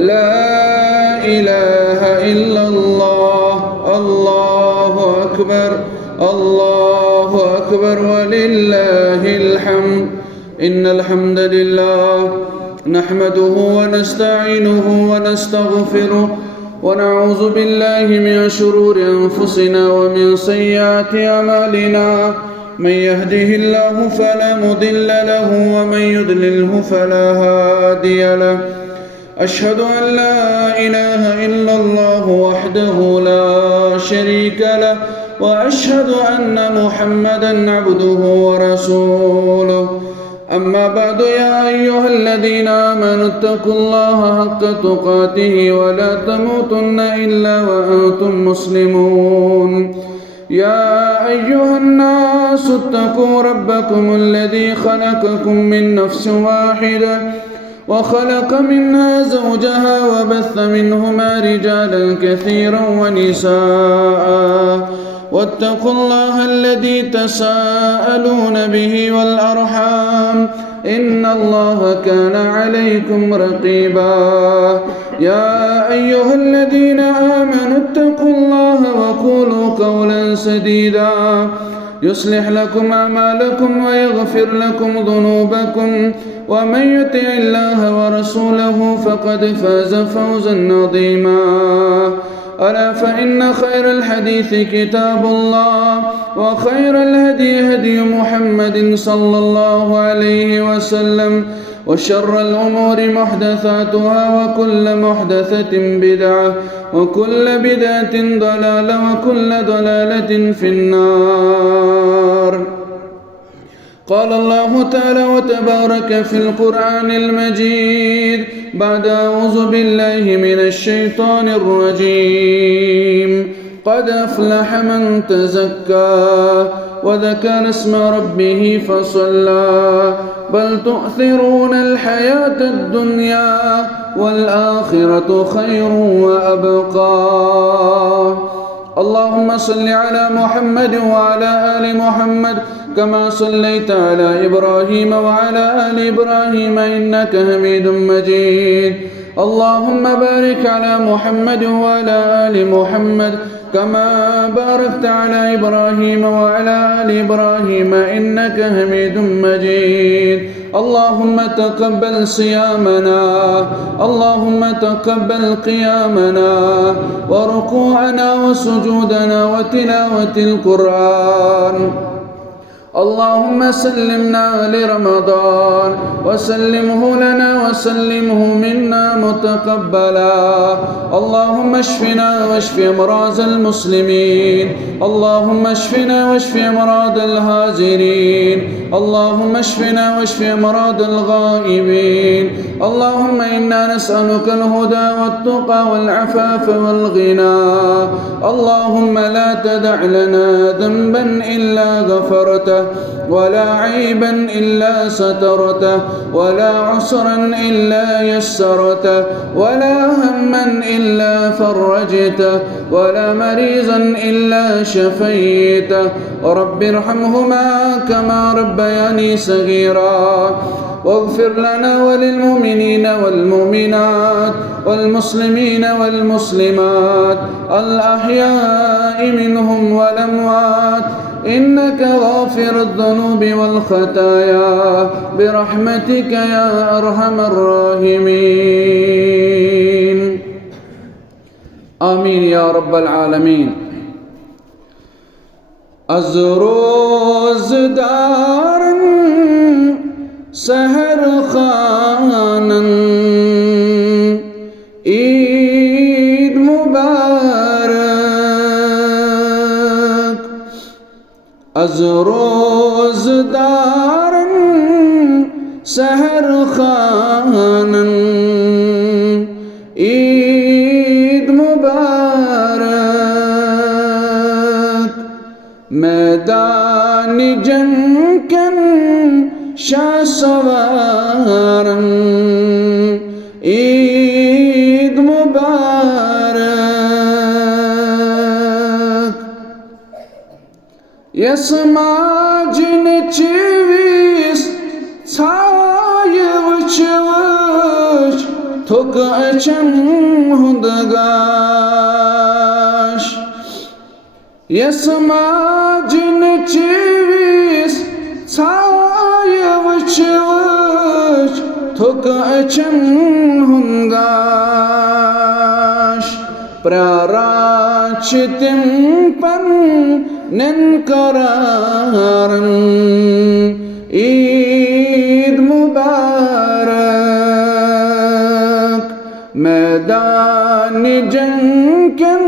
لا إله إلا الله. الله أكبر الله أكبر ولله الحمد. إن الحمد لله نحمده ونستعينه ونستغفره ونعوذ بالله من شرور أنفسنا ومن سيئات أعمالنا. من يهده الله فلا مضل له ومن يضلله فلا هادي له. أشهد أن لا إله إلا الله وحده لا شريك له وأشهد أن محمدًا عبده ورسوله. أما بعد يا أيها الذين آمنوا اتقوا الله حق تقاته ولا تموتن إلا وأنتم مسلمون. يا أيها الناس اتقوا ربكم الذي خلقكم من نفس واحدة وخلق منها زوجها وبث منهما رجالا كثيرا ونساء. واتقوا الله الذي تساءلون به والأرحام إن الله كان عليكم رقيبا. يا أيها الذين آمنوا اتقوا الله وقولوا قولا سديدا يصلح لكم أعمالكم ويغفر لكم ذنوبكم ومن يطع الله ورسوله فقد فاز فوزا عظيما. ألا فإن خير الحديث كتاب الله وخير الهدي هدي محمد صلى الله عليه وسلم وشر الأمور محدثاتها وكل محدثة بدعة وكل بدعة ضلالة وكل ضلالة في النار. قال الله تعالى وتبارك في القرآن المجيد بعد أعوذ بالله من الشيطان الرجيم. قد أفلح من تزكى وذكر اسم ربه فصلى بل تؤثرون الحياة الدنيا والآخرة خير وأبقى. اللهم صل على محمد وعلى آل محمد كما صليت على إبراهيم وعلى آل إبراهيم إنك حميد مجيد. اللهم بارك على محمد وعلى آل محمد كما باركت على إبراهيم وعلى آل إبراهيم إنك حميد مجيد. اللهم تقبل صيامنا اللهم تقبل قيامنا وركوعنا وسجودنا وتلاوة القرآن. اللهم سلمنا لرمضان وسلمه لنا وسلمه منا متقبلا. اللهم اشفنا واشف أمراض المسلمين. اللهم اشفنا واشف أمراض الهاجرين. اللهم اشفنا واشف أمراض الغائبين. اللهم إنا نسألك الهدى والتقى والعفاف والغنى. اللهم لا تدع لنا ذنبا إلا غفرته ولا عيبا إلا سترته ولا عسرا إلا يسرته ولا هما إلا فرجته ولا مريضا إلا شفيته. رب ارحمهما كما ربياني صغيرا. واغفر لنا وللمؤمنين والمؤمنات والمسلمين والمسلمات الأحياء منهم والأموات إنك غافر الذنوب والخطايا برحمتك يا أرحم الراحمين. آمين يا رب العالمين. از روزداران سحر خوانان عید مبارک. از روزداران سحر خوانان عید مبارک. میدان جنگ کن شهسواران عید مبارک. Yasmacın çeviz çayı çeviz थुक अचन हुंद गाश यस माजिन चीज छाय वच वच थुक अचन हुंद गाश प्राराच तिम पन करारन ईद मुबारक मैदान जंग कन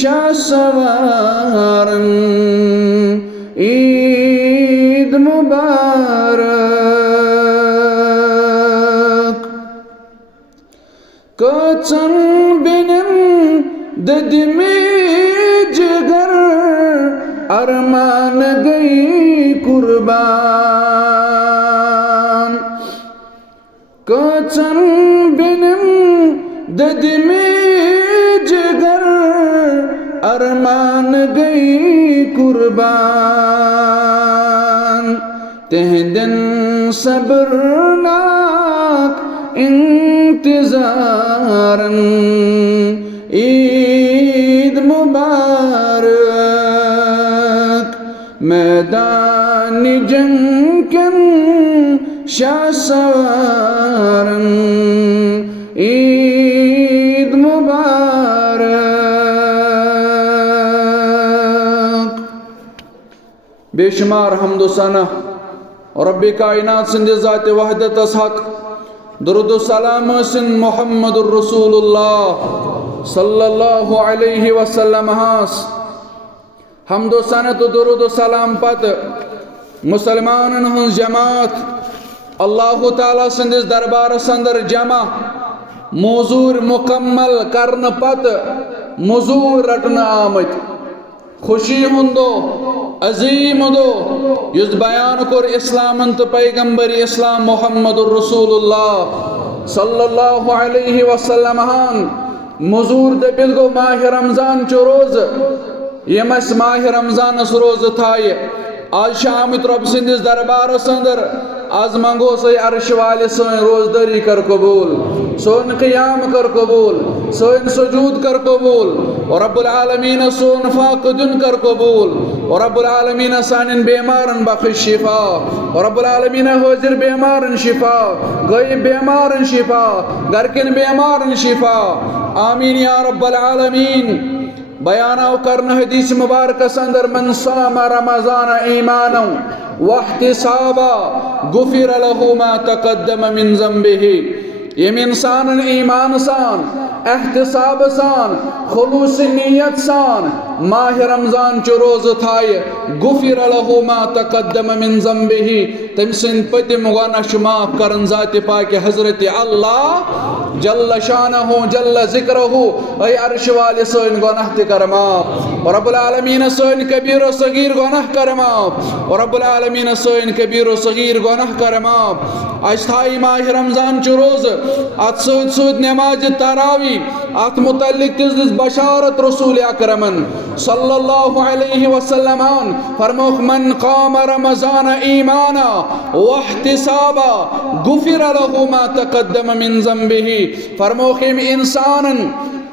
शासवारन ईद मुबारक कचन बिनम ददमे जिगर अरमान गई कुर्बान कचन बिनम ददमे जिगर अरमान गई कुर्बान तेहदिन सब्रनाक इंतजारन ईद मुबारक मैदान जंग कन शासवारन ईद मुबारक बेशुमार हम्दो सना रब्बे कायनात सिंध ज़ात वहदत हक दुरूद सलाम सिन मुहम्मदुर रसूलुल्लाह सल्लल्लाहु अलैहि वसल्लम हास हमदो सनत दुरूद सलाम पत मुसलमानन हंस जमात अल्लाह ताला सिंदिस दरबार अंदर जमा मौजूर मुकम्मल करन पत मौजूर रटन आमत खुशी हुंदो अजीम दो युस बयान कोर इस्लाम तो पैगंबर इस्लाम मुहम्मदुर रसूलुल्लाह सल्लल्लाहु अलैहि वसल्लम हान मौजूर दबिल गो माह रमजान चो रोज यमस माह रमजान रोज थाये आज शामित रब सिंदिस दरबार अंदर आज मंगो से अर्श वाले सोन रोजदारी कर कबूल सोन क़ियाम कर कबूल सोन सुजूद कर कबूल और रब्बुल आलमीन सोन फाक़दुन कर कबूल और रब्बुल आलमीन सानिन बीमारन बख्श शिफा और रब्बुल आलमीन हाजिर बीमारन शिफा गरीब बीमारन शिफा घरकिन बीमारन शिफा आमीन या रब्बुल आलमीन बयाना करना हदीस मुबारक अंदर मन साम रमज़ान ईमाना वहतिसाबा गुफिर लहु मा तक़द्दम मिन ज़ंबिही यम इंसान ईमान सान एहतिसाब सान खुलूस नियत सान माह रमजान चो रोज थाये गुफिर लहु मा तक़द्दम मिन ज़ंबिही तम सिन पतिम गुनाह माफ करन ज़ात पाक हज़रत अल्लाह जल्ल शानहु जल्ल ज़िक्रहु ऐ अर्श वाले सोन गुनाह ते कर माफ और रब्बुल आलमीन सोन कबीर व सगीर गुनाह कर माफ और रब्बुल आलमीन सोन कबीर व सगीर गुनाह कर माफ आज थाई माह रमजान चो रोज अत सूद सूद नमाज तरावी अत मुतल्लिक तिस बशारत रसूल अकरमन सल्लल्लाहु अलैहि वसल्लम फरमोख मन क़ाम रमज़ान ईमाना वहतिसाबा गुफिर लहु मा तक़द्दम मिन ज़ंबिही फरमोख इंसानन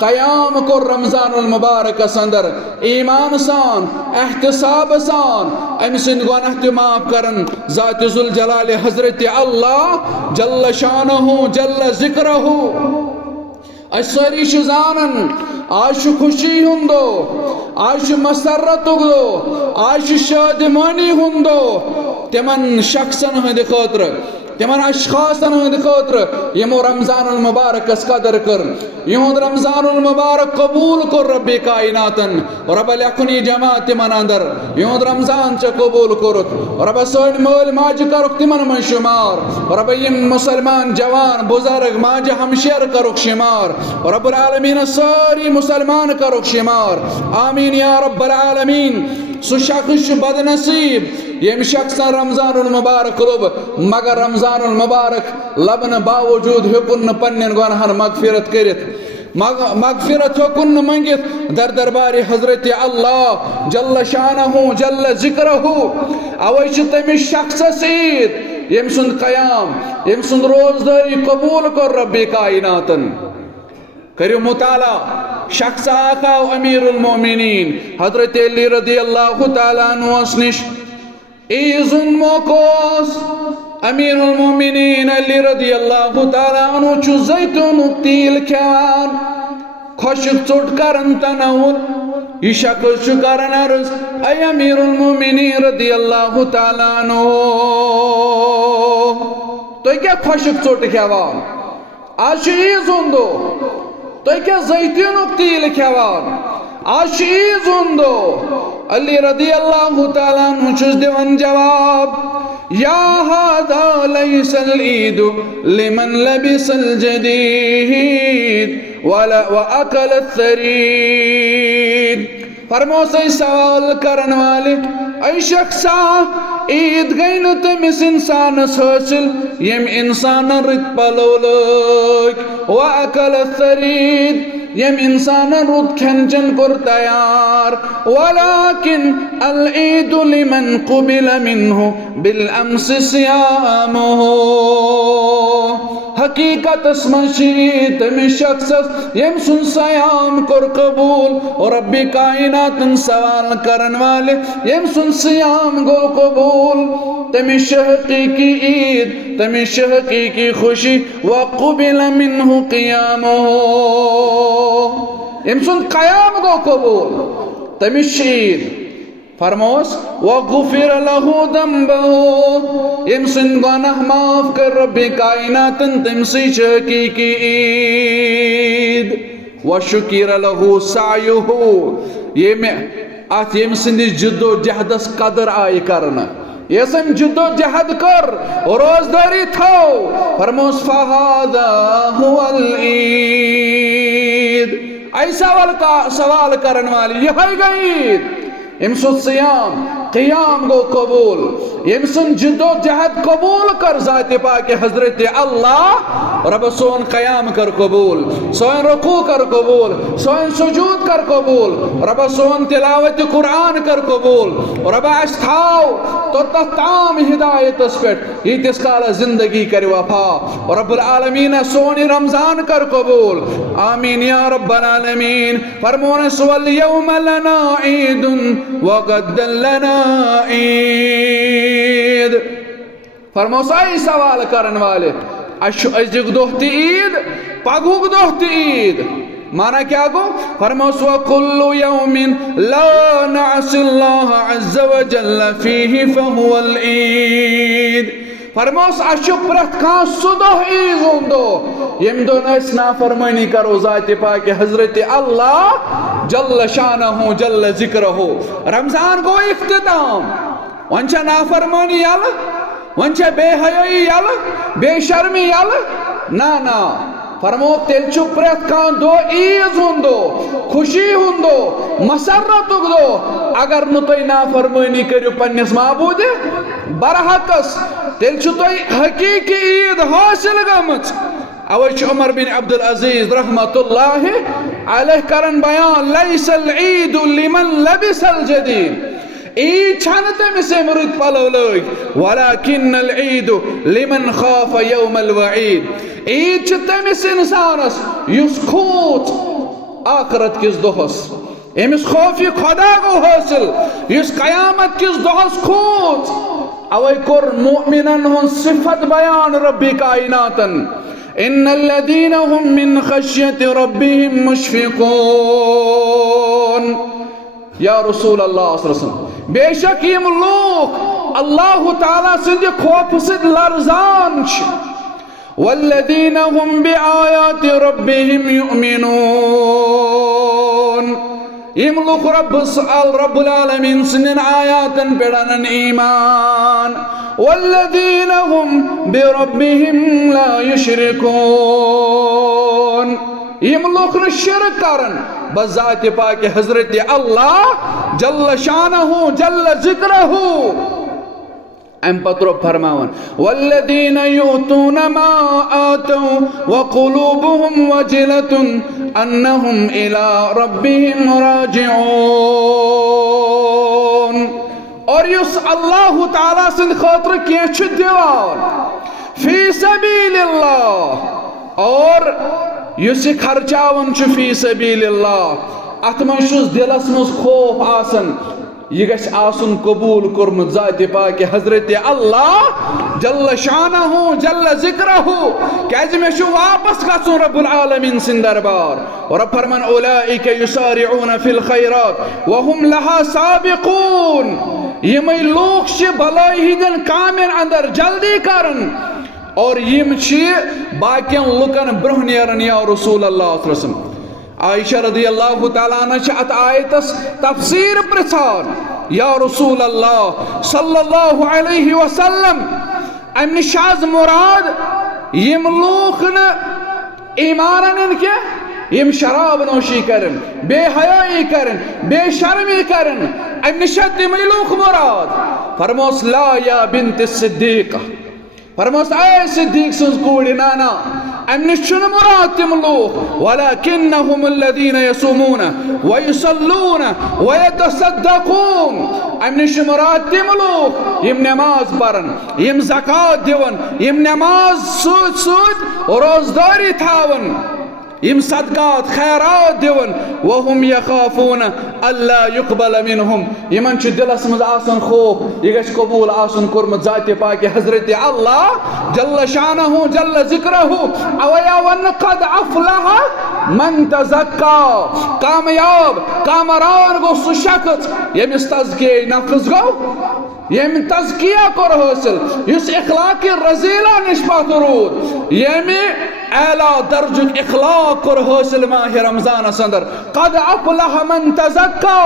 क़याम को रमज़ानुल मुबारक अंदर ईमान सान एहतिसाब सान अम सिंद गुनाह ते माफ करन ज़ात ज़ुल जलाल हज़रत अल्लाह जल्ल शानहु जल्ल ज़िक्रहु असरी जानन आज खुशी हुंदो आज मसरत दो आज शादमानी हुंदो तिमन शख्सन हंद खतर तिमन अशखासन हंद खतर यमो रमज़ानुल मुबारक कदर कर यहुद रमज़ानुल मुबारक कबूल कर रब्बे कायनातन और रब लखनी जमात तिमन अंदर यहुद रमज़ान च कबूल करत और रब सोन मोल माज करक तिमन मन शुमार और रब यम मुसलमान जवान बुजुर्ग माज हमशेर करक शुमार और रब्बुल आलमीन सारी मुसलमान करक शुमार आमीन या रब्बल आलमीन सु शख्स बदनसीब यम शख्स रमज़ानुल मुबारक लब मगर रमज़ानुल मुबारक लबन बावजूद हेकुन पन्न गुनाहन मगफिरत करित मगफिरत हेकुन मंगित दर दरबार हज़रत अल्लाह जल्ल शानहु जल्ल ज़िक्रहु अवै तमिस शख्स यम सुंद कयाम यम सुंद रोजदारी कबूल कर रब्बी कायनातन करियो मुताला शख्स आकाव अमीरुल मोमिनीन हजरत अली रदियल्लाहु ताला अन्हु निश ईजुन मोकोस अमीरुल मोमिनीन अली रदियल्लाहु ताला अन्हु छु जैतून तेल खान खुशक चोट करन तनाउल यह शख्स छु करन अर्ज ऐ अमीरुल मोमिनीन रदियल्लाहु ताला अन्हु तो क्या खुशक चोट खावान आज ईजुन दो तो क्या जैतून तेल खावान आज ईजुन दो अली रदियल्लाहु ताला अन्हु छुस दिवन जवाब या हादा लैसल ईद लिमन लबिसल जदीद व अकल थरीद। फरमो से सवाल करन वाले ऐ शख्सा ईद गई न तमिस इंसानस हासिल यम इंसान रित पलो लग व अकल थरीद यम इंसान रुत खन चन कर तैयार वलाकिन अल ईद लिमन कुबिल मिन्हु बिल अम्स सियामुहु हकीकत मशीद तमिस शख्स यम सुन सयाम कर कबूल और रब्बी कायनातन सवाल करन वाले यम सुन सयाम गो कबूल तमिस हकीकी ईद तमिस हकीकी खुशी व कुबिल मिन्हु क़ियामुहु यम सुन क़याम गो कबूल तमिस ईद फरमोस वगुफिर लहु दम्बहु यम सुन गुनाह माफ कर रब्बी कायनातन तमसी हकीकी ईद वशुकिर लहु सायुहु यम सिंदिस जिद्दो जहदस कदर आय करना यसम जिद्दो जहद कर रोजदारी थो फरमोस फहादा हुवल ईद ऐसा सवाल करने वाली यह गई यमसुन सियाम क़ियाम गो कबूल यमसुन जिद्दो जहद कबूल कर ज़ात पाक हजरत अल्लाह रब सोन क़याम कर कबूल सोन रुकू कर कबूल सोन सुजूद कर कबूल रब सोन तिलावत कुरान कर कबूल रब अस्ताव तो तमाम हिदायत पे इतिस काल जिंदगी कर वफा रब्बुल आलमीन सोनी रमजान कर कबूल आमीन या रब्बल आलमीन फरमोन वल यौम लना ईदुन वगद्दन लना ईद फरमोसाई सवाल करने वाले अजुक दोह ईद पगुक दोह ईद माना क्या गो फरमोस वकुल्लु यौमिन ला नअसिल्लाह अज़्ज़ व जल्ल फीहि फहुवल ईद फरमोस अशु प्रत खां सुदोह ईद दो यम दो नस नाफरमानी करो ज़ात पाक हजरत अल्लाह जल्ल शानहु जल्ल ज़िक्रहु रमजान गो इख्तिताम वन छ नाफरमानी यल वन छ बेहयाई यल बेशर्मी यल ना ना फरमो तेल छु प्रत खां दो ईद हुंदो खुशी हुंदो मसरत दो अगर नु तोय नाफरमानी करियो पन्निस माबूद बरहकस तेल छु तोय हकीकी ईद हासिल गमच अवै छु उमर बिन अब्दुल अजीज रहमतुल्लाहि अलैह करन बयान लैसल ईद लिमन लबिसल जदीद ईद छन तमिस मुरिद पलो लग वलाकिन्नल ईद लिमन खाफ यौमल वईद ईद छ तमिस इंसानस युस खोत आखरत किस दोहस एमिस खौफ खुदा गो हासिल युस कयामत किस दोहस खोत अवै कोर मुमिनन हुन सिफत बयान रब्बी कायनातन इन्नल्लज़ीन हुम मिन खश्यति रब्बिहिम मुशफिकून या रसूल अल्लाह सल्लल्लाहु अलैहि वसल्लम बेशक यम लोग अल्लाह ताला सिंद खौफ सिद लरजान छ वल्लज़ीन हुम बिआयाति रब्बिहिम युमिनून यम लोग रब्बुल आलमीन सिंदन आयातन पेड़न ईमान वल्लज़ीन हुम बिरब्बिहिम ला युशरिकून यम लोग न शिरक करन बज़ात पाक हजरत अल्लाह जल्ल शानहु जल्ल ज़िक्रहु अम पत्रो फरमावन वल्लज़ीन युतून मा आतौ व क़ुलूबुहुम वजिलतुन अन्नहुम इला रब्बिहिम राजिऊन और युस अल्लाह ताला सिंद खातिर केछ दिवान फी सबीलिल्लाह और युस खर्चावन छु फी सबीलिल्लाह अत मज दिलस मज खौफ आसन यह गछ आसन कबूल कोरमुत ज़ात पाक हजरत अल्लाह जल्ल शानहु जल्ल ज़िक्रहु क्याज मे छु वापस गछुन रब्बुल आलमीन सिंद दरबार और रब फरमान उलाइका युसारिऊन फिल खैरात व हुम लहा साबिकून यमै लोग छ भलाई हिंदन कामें अंदर जल्दी करन और यम छ बाकियन लुकन ब्रोह नेरन या रसूल अल्लाह सल्लल्लाहु अलैहि वसल्लम आयशा रदियल्लाहु ताला अन्हा अत आयतस तफसीर प्रचान या रसूल अल्लाह सल्लल्लाहु अलैहि वसल्लम अमि शाज मुराद यम लोग न ईमान के यम शराब नोशी करन बेहयाई करन बेशर्मी करन अमि यम लोग मुराद फरमोस ला या बिन्त सिद्दीक फरमोस आय सिद्दीक सज कूड़ नाना अमन मुराद तम लोग वलाकिन्नहुम अल्लज़ीना यसुमून व युसल्लून व यतसद्दक़ून अमन मुराद तम लोग यम नमाज परन यम ज़कात दिवन यम नमाज सूद सूद रोजदारी थावन यम सदकात खैरात दिवन वहुम यखाफून अल्ला युक़बल मिनहुम यमन छु दिलस मज आसन खौफ यह गछ कबूल आसन कोरमुत ज़ात पाक हजरत अल्लाह जल्ल शानहु जल्ल ज़िक्रहु अवया वन क़द अफ़लह मन तज़क्का कामयाब कामरान गो सु शख्स यमिस तज़किये नफ्स गो यम तज़किया कोर हासिल युस इखलाक रज़ीला निस्बत रूद यमी आला दर्जुक इखलाक कोर हासिल माह रमजान अंदर क़द अफ़लह मन तज़क्का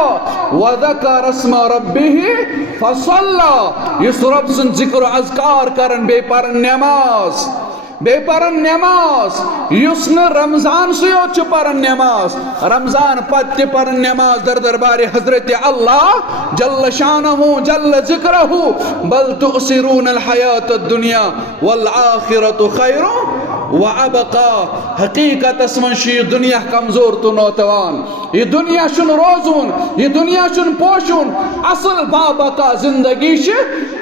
व ज़करा अस्मा रब्बिही फसल्ला युस रब सुन ज़िक्र अज़कार करन बे परन नमाज बेपरन नमाज युस न रमजान से परन नमाज रमजान पत्ते परन नमाज दर दरबार हजरत अल्लाह जल्ल शानहु जल्ल ज़िक्रहु बल तुअसिरून अल हयात दुनिया वल आखिरतु खैरुन व अबका हकीकत असमशी दुनिया कमजोर तो नौतवान ये दुनिया शुन रोजुन ये दुनिया शुन पोशुन असल बाबका जिंदगी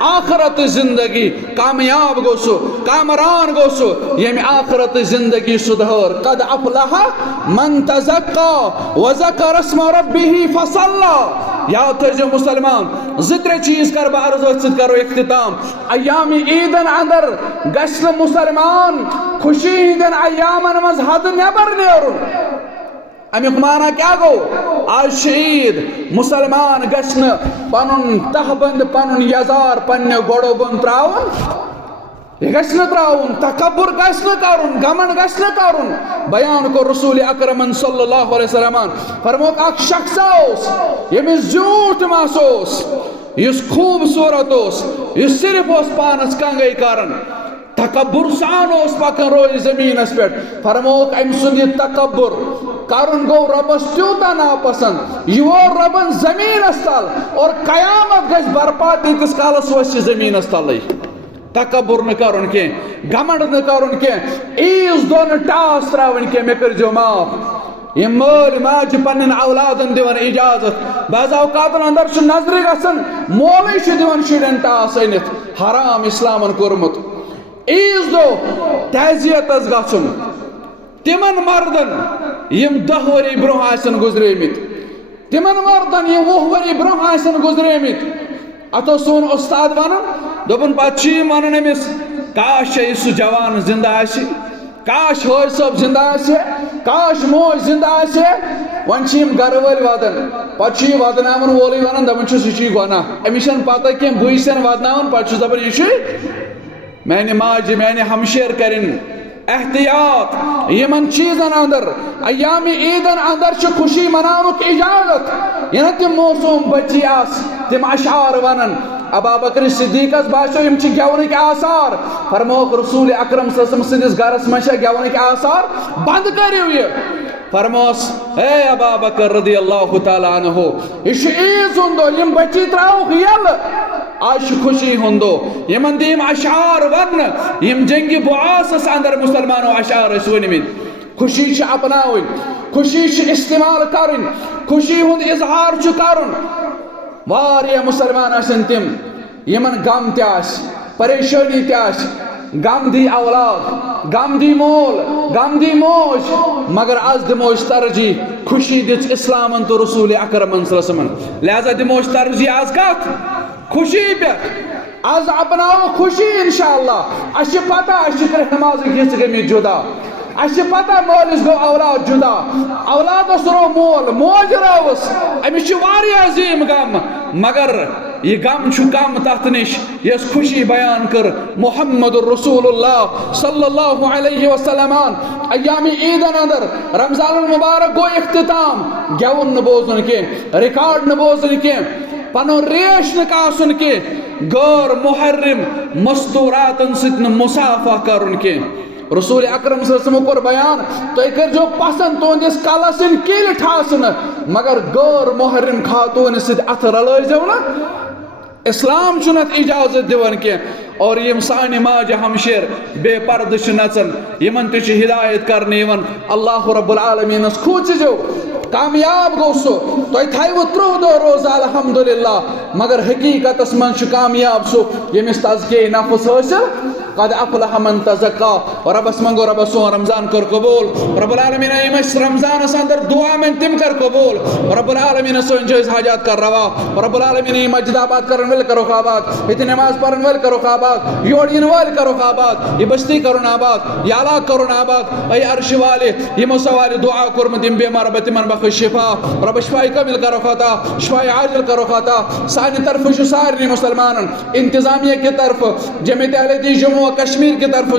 आखिरत जिंदगी कामयाब गोसु कामरान गोसु यम आखिरत जिंदगी सुधर कद अफ़लह मन तज़क्का व ज़करा अस्मा रब्बिही फसल्ला याद थो मुसलमान जित्रे चीज कर अर्ज करो इख्तिताम अयाम ईदन अंदर गश्न मुसलमान खुशी हिंदन अयामन मज हद नेबर नेरुन अमुक माना क्या गो आज ईद मुसलमान गश्न पनुन तहबंद पनुन यजार पन्ने गोड़ो बन त्रावन यह गश्न त्रावन तकब्बुर गश्न करुन गमन गश्न करुन बयान को रसूल अकरम सल्लल्लाहु अलैहि वसल्लम फरमोक अख शख्स ओस यमिस झूठ महसूस युस खूबसूरत ओस युस सिर्फ ओस पानस कंगई करन तकब्बुर सान ओस पकन रोज जमीनस पे फरमोक अम सुंद तकब्बुर कारण गो रबस त्यूता नापसंद यह रबन जमीनस तल और कयामत गज बर्पा तीस कालस वस जमीनस तल तकब्बुर न करुन के घमंड न करुन के ईज दो न टास त्रावन के मे करजो माफ ये मोल माज पन्न औलादन दिवन इजाजत बाज़ औकातन अंदर नजर गसन मोल दिवन शुरन टास अनित हराम इस्लामन कोरमुत ईज दो तहजियत गसन तिमन मर्दन यम 10 वरी ब्रोह आसन गुजरेमित तिमन मर्दन यम 20 वरी ब्रोह आसन गुजरेमित अतो सोन उस्ताद वनन दोपन पची वनन अमिस काश सु जवान जिंदा आसि काश होय सब जिंदा आसि काश मोज जिंदा आसि वन छिम घर वल वदन पची वदनावन वोली वनन दपन छु सुची गुना अमिशन पता के बुइसन वदनावन पछु दपन यु मैंने माज मैंने हमशेर करिन एहतियात यमन चीजन अंदर अयामी ईदन अंदर छु खुशी मनानुक इजाजत यन तिम मौसम बची आस तिम अशार वनन अबा बकर सिद्दीकस बाशो यम छि गेवनक आसार फरमोक रसूल अकरम सल्लल्लाहु अलैहि वसल्लम सिदिस गरस मशा गेवनक आसार बंद करियो ये फरमोस ए अबा बकर रदियल्लाहु ताला अन्हु इश ईज हुंदो यम बची त्राउ यल आज खुशी हुंदो यमन दीम अशार वन यम जंगी बुआस अंदर मुसलमानों अशार वनमित खुशी अपनावन खुशी इस्तेमाल करन खुशी हुंद इजहार करुन वारिया मुसलमान आसन तिम यमन गम ते आस परेशानी ते आस गम दी औलाद गम दी मोल गम दी मोज मगर आज दिमो तरजी खुशी दिस इस्लामन तो रसूल अकरम सल्लल्लाहु अलैहि वसल्लम लिहाजा दिमो तरजी आज कत खुशी पे आज अपनाओ खुशी इंशाअल्लाह अश पता अश नमाज हिस्स गमी जुदा अश पता मोलिस गो औलाद जुदा औलादस रो मोल मोज रोवस अमिस वारिया अजीम गम मगर ये गम छु कम तथ निश यस खुशी बयान कर मुहम्मदुर रसूलुल्लाह सल्लल्लाहु अलैहि वसल्लम अय्यामी ईदन अंदर रमजान मुबारक गो इख्तिताम गेवन न बोजन के रिकॉर्ड न बोजन के पनो रेश न कासन के गैर मुहर्रिम मस्तूरातन सितन मुसाफा करुन के रसूल अकरम सल्लल्लाहु अलैहि बयान तो कर जो पसंद तुंदिस कलसन किल ठासन मगर गैर मुहर्रिम खातून सित अथ रलजो ना इस्लाम चुनत इजाजत दिवन के और यम सानि माज हमशेर बेपर्द नचन यमन ते हिदायत करने अल्लाह रब्बुल आलमीन खोजो कामयाब गो सो तो थो 3 दो रोज अल्हम्दुलिल्लाह मगर हकीकत मन कामयाब सो यमिस तज़किये नफ्स हासिल कद अफलह मन तज़क्का और रबस मंगो रबस रमजान कर कबूल रब्बुल आलमीन यमिस रमजान अंदर दुआ में तिम कर कबूल रब्बुल आलमीन सो जायज हाजात कर रवा रब्बुल आलमीन मस्जिद आबाद करन वल करो आबाद इतने नमाज पढ़न वल करो आबाद योड़ इन वल करो आबाद ये बस्ती करो आबाद ये आला करो आबाद ऐ अर्श वाले यमो सवाल दुआ कर तिम बेमार बतिमन बख शिफा रब शिफाई कमिल करो खाता शिफाई आजिल करो खाता सानी तरफ सारे मुसलमान इंतजामिया की तरफ जमीयत अहले हदीस जम्मू व कश्मीर की तरफ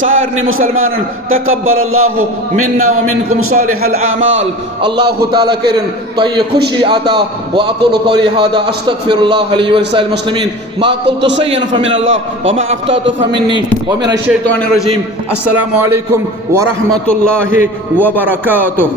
सारे मुसलमान तकब्बल अल्लाहु मिन्ना व मिनकुम सालिहल आमाल अल्लाह ताला करिन तो ये खुशी आता व अक़ूलु क़ौली हादा अस्तग़फिरुल्लाह ली व लिसाइल मुस्लिमीन मा क़ुल्तु सय्यन फमिन अल्लाह व मा अख़्तातु फमिन्नी व मिनश शैतानिर रजीम अस्सलामु अलैकुम व रहमतुल्लाहि व बरकातुहू।